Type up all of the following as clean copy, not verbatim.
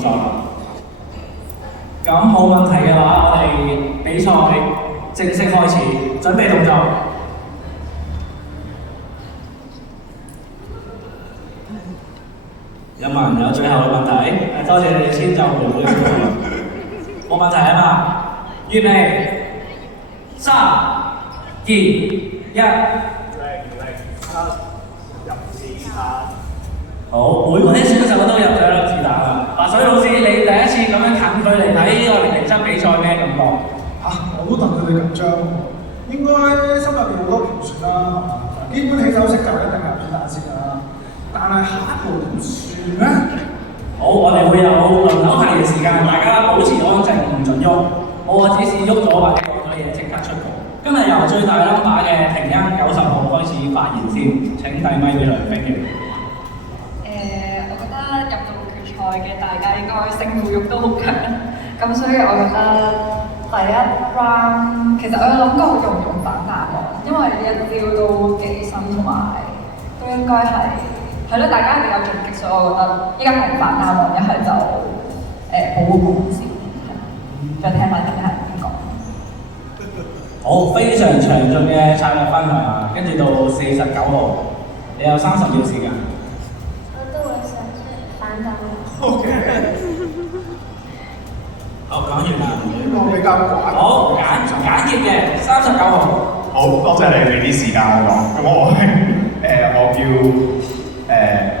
作啦。咁冇問題嘅話，我哋比賽正式開始，準備動作。有冇人有最後嘅問題？多謝你遷就回會冇問題啊嘛。預備，三、二、一。好，每個啲選手都入咗粒子彈啦。白水老師，你第一次咁樣近距離睇呢個007比賽咩感覺？我都戥佢哋緊張喎，應該心入邊好多盤算啦。基本起手式就一定係子彈先啦，但係下一步點算咧？好，我哋會有輪流發言時間，大家保持安靜，唔準喐。我指示喐咗或者講咗嘢，即刻出局。今日由最大 number 嘅廷欣90號開始發言先，請遞咪俾梁冰嘅。我覺得入到決賽嘅大家應該勝負欲都好強，咁所以我覺得第一 round 其實我有諗過用唔用反彈網，因為呢一招都幾深同埋都應該係咯，大家比較進擊，所以我覺得依家係反彈網，一係就保護網先，再聽埋今日係點講。好，非常詳盡嘅策略分享啊，跟住到49號，你有30秒時間。OK， 好，講完啦。我比較寡。好，簡潔嘅39號。好多謝你俾啲時間我講。咁我係我叫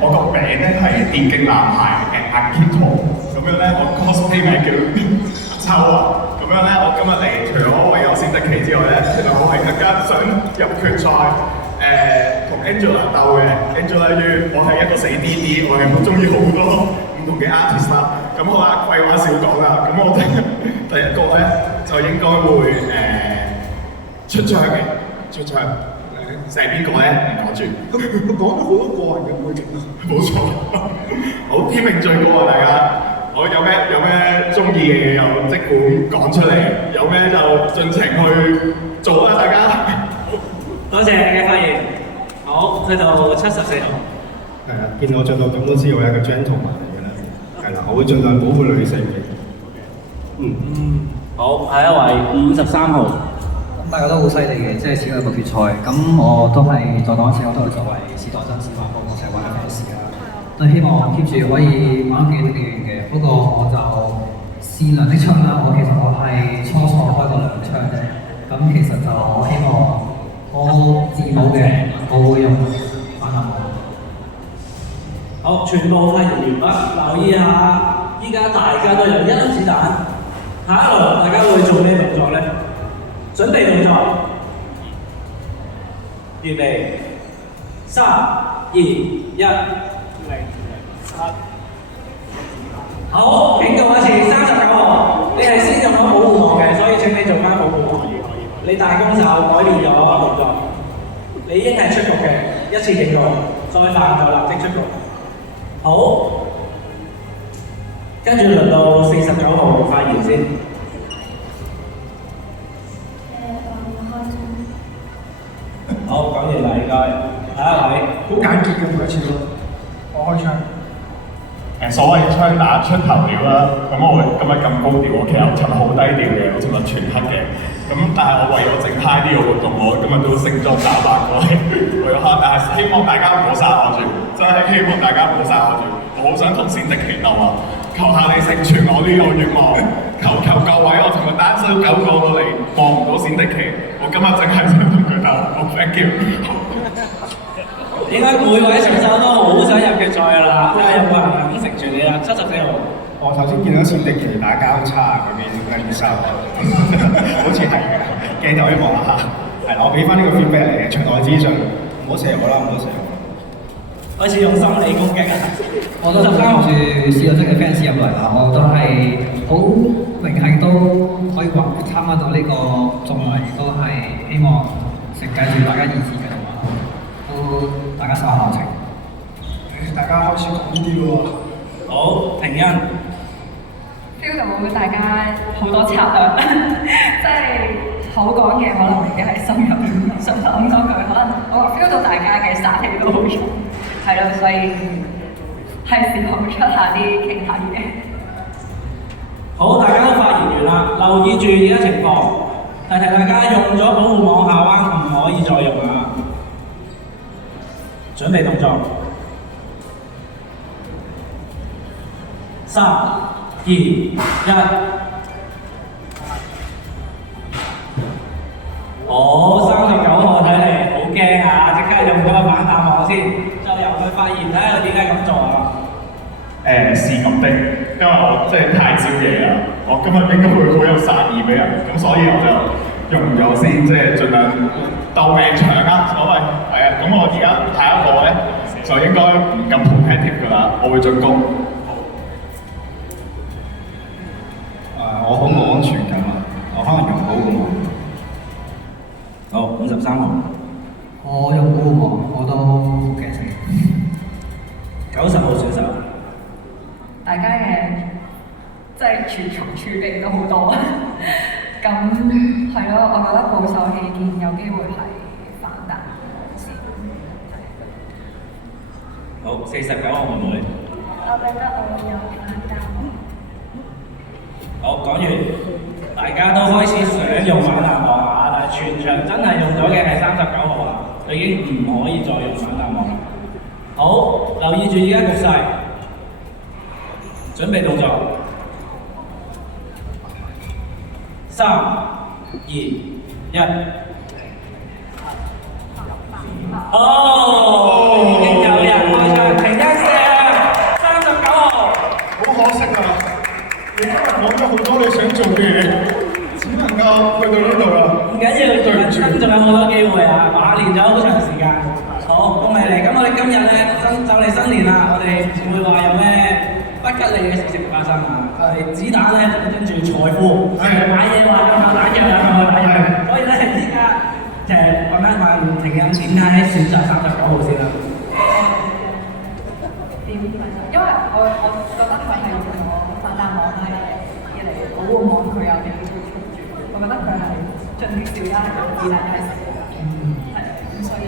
我個名咧係電競男孩嘅阿 Kito。咁樣咧，我 cosplay 名叫秋啊。咁樣咧，我今日嚟除咗為有先得奇之外咧，其實我係更加想入決賽。同 Angela 鬥嘅 Angela Yu， 我係一個死 DD， 我係好中意好多唔同嘅 artist 啦。咁好啦，廢話少講啦。咁我第一個咧就應該會出場嘅，出場。係邊個咧？講住。佢講咗好多個人嘅背景啊。冇錯。好，天命最高啊！大家，我有咩中意嘅嘢又即管講出嚟，有咩就盡情去做啦，大家。多謝你嘅發言。好，去到74號。係啊，見我着到咁都知我係一個 gentleman 嚟嘅啦。係啦，我會盡量保護女性嘅。好，下一位53號。咁大家都好犀利嘅，即係始終有個決賽。咁我都係再講一次，我都係作為時代真時代報一齊玩嘅 fans 啦。都希望 keep 住可以玩幾多幾遠嘅。不過我就試兩啲槍啦。我係初開過兩槍啫。咁其實就我希望。我自保嘅，我會用反彈網。好，全部發言完畢。留意下，依家大家都有1粒子彈。下一輪大家會做咩動作咧？準備動作，預備，3、2、1。好，警告一次，39號，你係先用咗保護網嘅，所以請你做翻保護網。你大攻手改變咗動作，你應係出局嘅，一次警告，再犯就立即出局。好，跟住輪到49號發言先。好，講完啦，應該。下一位。好簡潔嘅每一次都，我開槍。所謂槍打出頭鳥啦，咁我今日咁高調，我其實我尋日好低調嘅，我尋日全黑嘅。咁但係我為咗整 high 呢個活動，我今日都盛裝打扮過嚟，為咗黑。但係希望大家唔好殺我住，真係希望大家唔好殺我住。我好想同冼迪奇鬥啊！求下你成全我呢個願望，求各位，我尋日單身9個到嚟望唔到冼迪奇，我今日淨係想同佢鬥，我 thank you。應該每位選手都好想入決賽㗎啦，睇下有冇人肯成全你啦。74號。我頭先見到冼迪奇打交叉嗰邊嘅衫，好似係嘅，鏡頭可以望下。係啦，我俾翻呢個 feedback 嚟嘅，場內資訊，唔好射我啦，唔好射我。開始用心理攻擊啊！我都跟住試過真嘅 fans 入嚟啦，我都係好榮幸都可以參加到呢個綜藝，都係希望承繼住大家意志嘅同埋都大家手下留情。大家開始講呢啲喎。好，廷欣。feel 到大家好多策略，即係口講嘅可能已經係心入邊想講多句，可能我 feel 到大家嘅殺氣都好重，係咯，所以係時候出下啲其他嘢。留意住而家情況，提提大家用咗保護網下彎唔可以再用啊！準備動作，3、2、1。好，39號睇嚟好驚啊！即刻用咗個反彈網先，就由佢發言睇下佢點解咁做啊！是咁的，因為我真係太招嘢啦，我今日應該會好有殺意俾人，咁所以我就用咗先，即係盡量鬥命長啦，所謂係啊。咁我而家下一個咧就應該唔咁 competitive 㗎啦，我會進攻。我好冇安全感啊！我可能用保護網。好，53號我用保護網我都好驚死。 ，90號選手。大家嘅即係儲備都好多，咁係咯，我覺得保守起見有機會係反彈先。好，49號妹妹。我覺得我有反彈。好，講完，大家都開始想用反彈網啊，但係全場真係用咗嘅係39號啊，佢已經唔可以再用反彈網啦。好，留意住而家局勢，準備動作，3、2、1。哦，已經有人開槍，停一射，39號。好可惜啊！你今日講咗好多你想做嘅嘢，只能夠去到呢度啦。唔緊要，人生仲有好多機會啊！馬練咗好長時間。好，恭喜你！咁我哋今日咧就嚟新年啦，我哋唔會話有咩不吉利嘅事情發生啊！我哋子彈咧跟住財富，買嘢話有打仗有打仗，所以咧依家問一問停人點解選擇39號先啦？因為我覺得佢係用咗反彈網係二嚟保護網，佢有啲要衝住，我覺得佢係盡啲小家係子彈係死嘅，係咁所以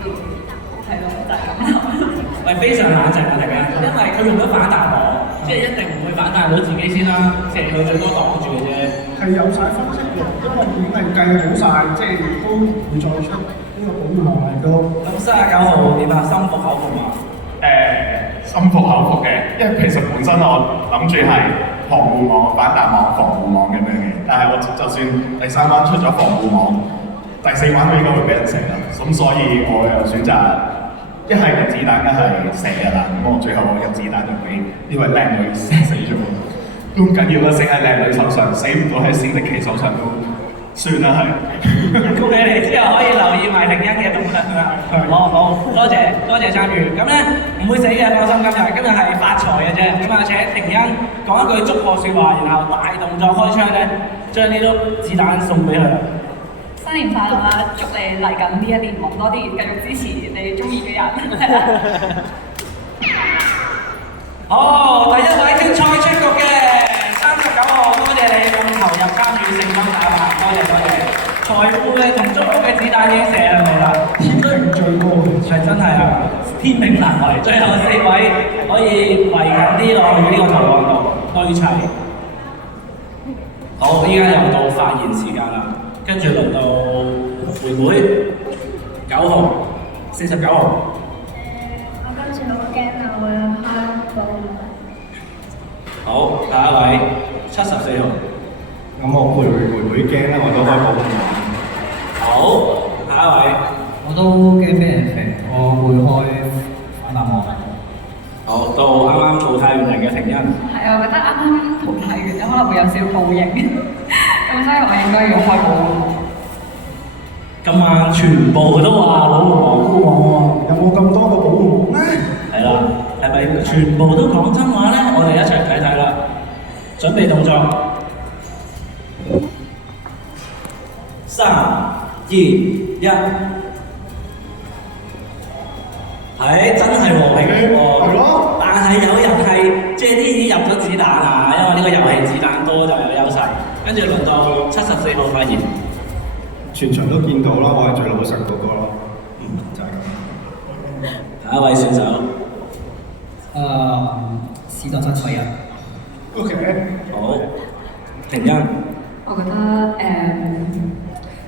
係咯，就係咁。係非常冷靜啊！大家，因為佢用咗反彈網，即係一定唔會反彈到自己先啦，射佢最多擋住嘅啫。係有晒分析嘅，因為已經係計好晒，即係都唔會再出呢個保護網嚟到。咁39號點啊？心服口服嘛？心服口服嘅，因為其實本身我諗住係防護網、反彈網、防護網咁樣嘅，但係我就算第3彎出咗防護網，第4彎都應該會俾人射啦，咁所以我又選擇一係入子彈，一係射嘅啦。咁我最後入子彈就俾呢位靚女射死咗，都唔緊要啦，死喺靚女手上，死唔到喺史迪奇手上都算啦係。恭喜你，之後可以留意埋停欣嘅動向啦。好，多謝參與。咁咧唔會死嘅，放心，今日係發財嘅啫。咁啊，請停欣講一句祝賀説話，然後大動作開槍咧，將呢粒子彈送俾佢。新年快樂啊！祝你嚟緊呢一年揾多啲，繼續支持你中意嘅人。好，第一位決賽出局嘅39號，多謝你咁投入參與盛裝打扮，多謝。財富嘅同祝福嘅子彈已經射上嚟啦，天平最高嘅，係真係啊！天平難為，最後4位可以圍緊啲落去呢個投案度堆砌。好，依家又到發言時間啦，跟住輪到妹妹9號、49號。我今次好驚啊！我有蝦到。好，下一位74號。咁我陪妹妹驚咧，我都開保護網。好，下一位。我都驚俾人肥，我會開反彈網。好，到啱啱淘汰完人嘅停欣。係啊，我覺得啱啱淘汰完有可能會有少少報應，咁所以我應該要開保護網。今晚全部都話保護網，有冇咁多個保護網咧？係啦，係咪全部都講真話咧？我哋一齊睇睇啦。準備動作，3、2、1，係真係和平嘅喎。係咯。但係有人係即係啲已經入咗子彈啊，因為呢個遊戲子彈多就有優勢。跟住輪到74號發言。全場都見到啦，我係最老實嗰個咯。就係咁。下一位選手。史特721。OK。好，停欣。我覺得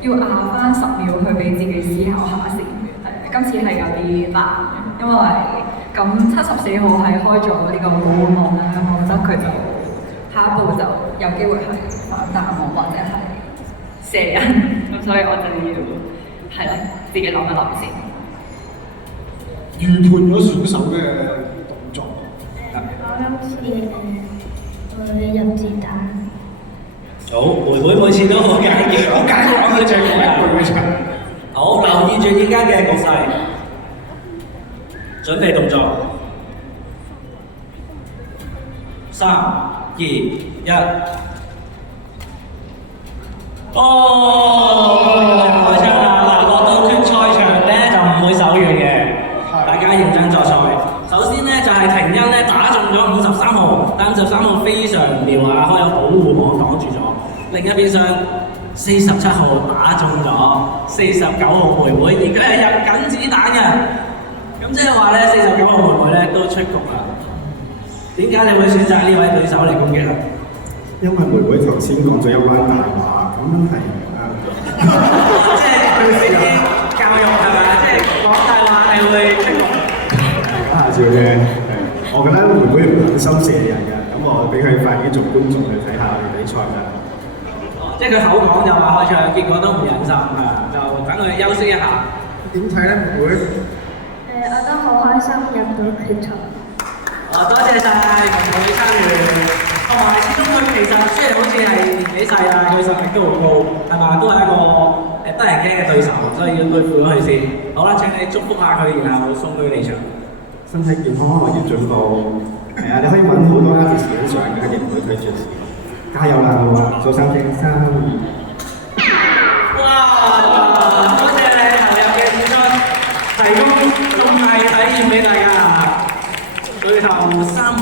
要壓翻10秒去俾自己思考下先。今次係有啲難，因為咁74號係開咗呢個保護網啦，我覺得佢就下一步就有機會係反彈網或者係射人，咁所以我就要係啦，自己諗一諗先。預判咗選手嘅動作。我今次會入子彈。好，妹妹每次都好簡潔，好簡潔講佢最緊要。好，留意住依家嘅局勢，準備動作，3、2、1。開槍啦！嗱，落到決賽場咧就唔會手軟嘅，大家認真作賽。首先咧就係廷恩咧打中咗53號，但53號非常妙啊，開有保護網擋住咗。另一邊廂47號打中咗49號妹妹，而佢係入緊子彈嘅。咁即係話咧，49號妹妹咧都出局啦。點解你會選擇呢位對手嚟攻擊啊？因為妹妹頭先講咗一班大話，咁樣係唔啱嘅。即係對呢啲教育係咪？即係講大話係會出局。講下笑啫，我覺得妹妹唔狠心射人嘅，咁我俾佢快啲做觀眾去睇下我哋比賽啦。即係佢口講就話開場，結果都唔忍心啊，就等佢休息一下。點睇咧，妹妹？我都好開心入到決賽。多謝晒妹妹參與，同埋始終佢其實雖然好似係年紀細啊，佢實力都好高，係嘛？都係一個得人驚嘅對手，所以要對付咗佢先。好啦，請你祝福下佢，然後送佢離場。身體健康，學業進步。係啊，你可以揾好多 artist 影相嘅，亦唔會推出事。加油啦，好啊！做3、2。